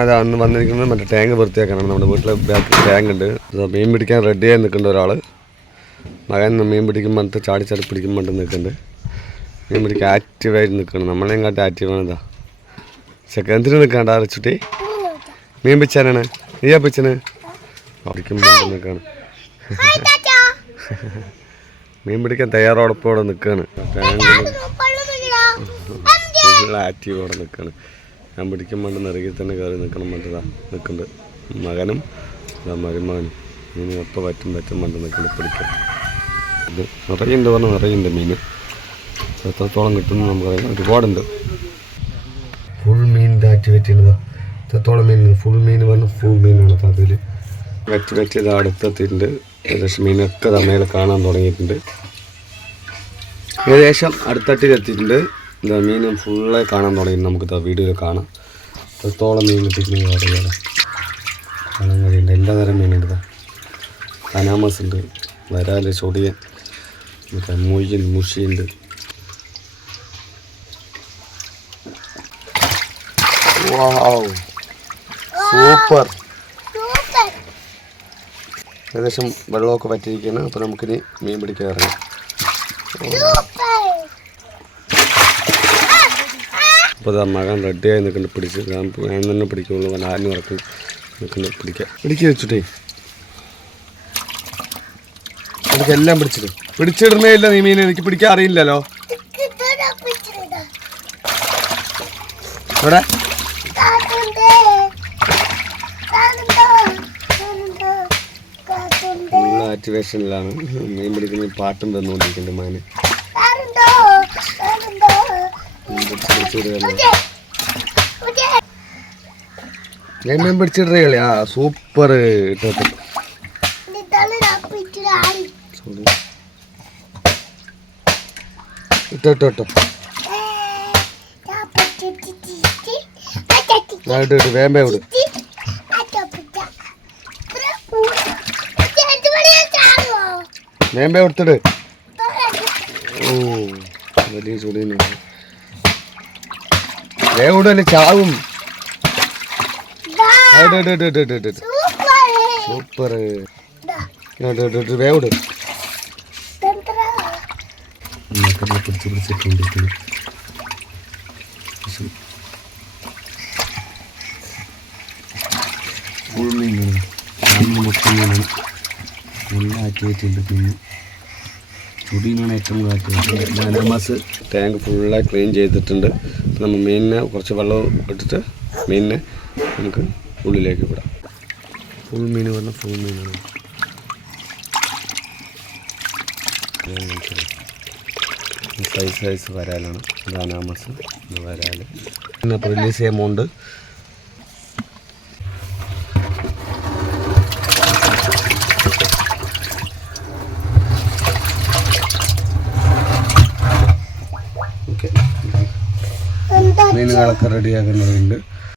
അത് അന്ന് വന്നിരിക്കുന്നത് മറ്റേ ടാങ്ക് വൃത്തിയാക്കാനാണ്. നമ്മുടെ വീട്ടിലെ ബാക്കിൽ ടാങ്ക് ഉണ്ട്. അത് മീൻ പിടിക്കാൻ റെഡിയായി നിൽക്കേണ്ട ഒരാൾ മകൻ മീൻ പിടിക്കുമ്പോൾ അടുത്ത് ചാടി ചാടി പിടിക്കുമ്പോൾ നിൽക്കുന്നുണ്ട്. മീൻ പിടിക്കാൻ ആക്റ്റീവായിട്ട് നിൽക്കണം നമ്മളെയും കാട്ടി ആക്റ്റീവാണ് ഇതാ. ചെക്കൻ എന്തിനു നിൽക്കാണ്ട അരച്ചുട്ടി മീൻ പിച്ചാനാണ് നീയാ പിച്ചന് പിടിക്കുമ്പോൾ നിൽക്കാണ് മീൻ പിടിക്കാൻ തയ്യാറോടൊപ്പം ഇവിടെ നിൽക്കുകയാണ്. ആക്റ്റീവ് ഇവിടെ ആക്റ്റീവോടെ നിൽക്കുകയാണ്. ഞാൻ പിടിക്കാൻ വേണ്ടി നിറകിൽ തന്നെ കയറി നിൽക്കണം പറഞ്ഞതാ നിൽക്കുന്നുണ്ട് മകനും അതാ മരുമകനും. മീൻ എപ്പോൾ പറ്റും പറ്റും വേണ്ട നിൽക്കുന്നുണ്ട് പിടിക്കാൻ. ഇത് നിറയുണ്ട് പറഞ്ഞാൽ നിറയുണ്ട് മീൻ. എത്രത്തോളം കിട്ടുമെന്ന് നമുക്കറിയാം. ഒരുപാടുണ്ട്. ഫുൾ മീൻ ആക്ടിവിറ്റി ഉള്ളതാ എത്രത്തോളം മീൻ? ഫുൾ മീൻ പറഞ്ഞാൽ ഫുൾ മീനാണ് അതിൽ ആക്ടിവേറ്റ് ചെയ്ത് അടുത്തെത്തിയിട്ടുണ്ട്. ഏകദേശം മീനൊക്കെ തമ്മയിൽ കാണാൻ തുടങ്ങിയിട്ടുണ്ട്. ഏകദേശം അടുത്തട്ടിൽ എത്തിയിട്ടുണ്ട് ഇതാ മീൻ ഫുള്ളായി കാണാൻ തുടങ്ങി. നമുക്ക് ഇതാ വീഡിയോയിൽ കാണാം. എത്രത്തോളം മീൻ കഴിയുന്നുണ്ട്. എല്ലാ തരം മീനുണ്ട് അനാമസ് ഉണ്ട് വരാൽ ചൊടിയൻ മറ്റേ മൊയ്യൻ മുഷിയുണ്ട്. സൂപ്പർ! ഏകദേശം വെള്ളമൊക്കെ പറ്റിയിരിക്കുകയാണ് അപ്പോൾ നമുക്കിനി മീൻ പിടിക്കാൻ ഇറങ്ങാം. അപ്പോൾ അത് മകൻ റെഡിയായി നിൽക്കുന്നുണ്ട്. പിടിച്ച് ഞാൻ ഞാൻ തന്നെ പിടിക്കുള്ളൂ. നല്ല ആരും ഇറക്കി നിൽക്കുന്നു പിടിക്കാം പിടിക്കുക വെച്ചിട്ടേ. എനിക്ക് എല്ലാം പിടിച്ചിടും. പിടിച്ചിടുന്നേ ഇല്ല നീ മീൻ എനിക്ക് പിടിക്കാൻ അറിയില്ലല്ലോ. ഇവിടെ ആക്ടിവേഷനിലാണ് മീൻ പിടിക്കുന്ന പാട്ടും തന്നുകൊണ്ടിരിക്കുന്നുണ്ട് മാന് മീൻ പിടിച്ച് പിടിച്ചിടുകയാണ് ഞാൻ മീൻ പിടിച്ചിടുന്ന കളി ആ സൂപ്പർ ഇട്ടോ ഇട്ടോ ഇട്ടോ വേമ്പേ വിട് വേമ്പേ കൊടുത്തിട്ട് ഓ വലിയ ചുടിയാണ് വേവിടല്ലേ ചാവും. സൂപ്പർ വേവിട് പിടിച്ച് പിടിച്ചിട്ടുണ്ടിരിക്കുന്നു ഫുൾ മീനാണ് കാണുന്ന മൊത്തം മീനാണ് നല്ല ആക്ടിവിറ്റി ഉണ്ട് പിന്നെ ചുടിനാണ് ഏറ്റവും അനാമാസ് ടാങ്ക് ഫുള്ളായി ക്ലീൻ ചെയ്തിട്ടുണ്ട്. നമ്മൾ മീനിനെ കുറച്ച് വെള്ളം ഇട്ടിട്ട് മീനിനെ നമുക്ക് ഉള്ളിലേക്ക് വിടാം. ഫുൾ മീൻ പറഞ്ഞാൽ ഫുൾ മീനാണ്. സൈസ് സൈസ് വരാലാണ്. ഇത് അനാമസ് വരാൽ പിന്നെ റിലീസ് ചെയ്യുമ്പോൾ മീനുകളൊക്കെ റെഡിയാക്കുന്നതുണ്ട്